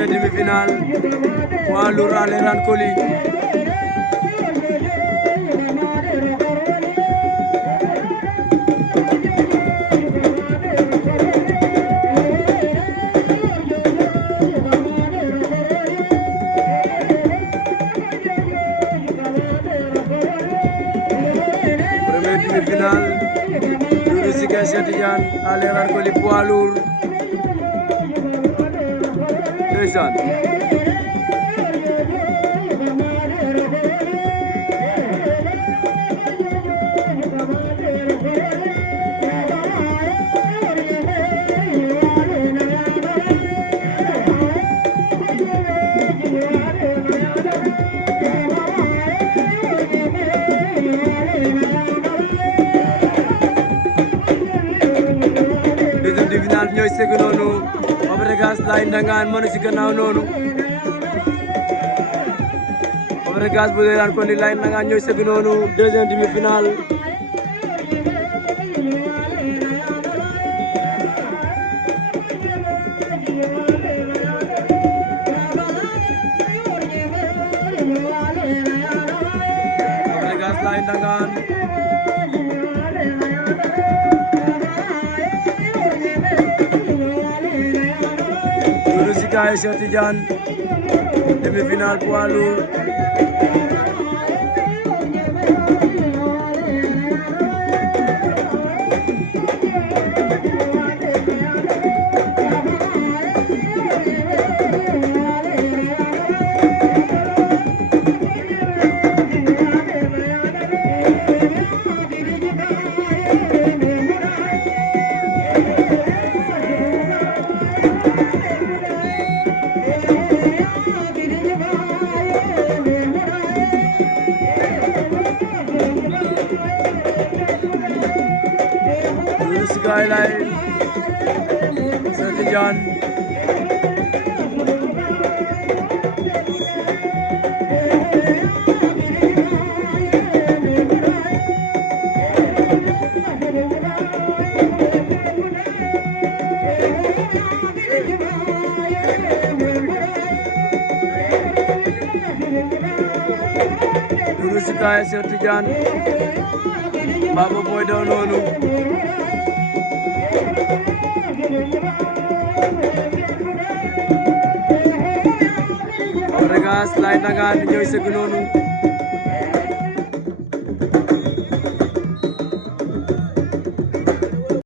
Premier demi-finale poids lourd Aleran Coly. Premier demi-finale Doudou Sika Cheikh Tidiane Aleran Coly poids lourd. Ndeysaan deuxième demi-finale ñooy sëgg noonu Fabregas Laye Ndangaan mënu ci gannaaw noonu Fabregas bu Aleran Coly Laye Ndangaan ñooy sëgg noonu deuxième demi-finale Fabregas Laye Ndangaan Doudou Sika Cheikh Tidiane demi-finale poids lourd. Doudou Sika Laye Cheikh Tidiane Doudou Sika Cheikh Tidiane Baba Boy daw noonu Fabregas Laye Ndangaan ñooy sëgg noonu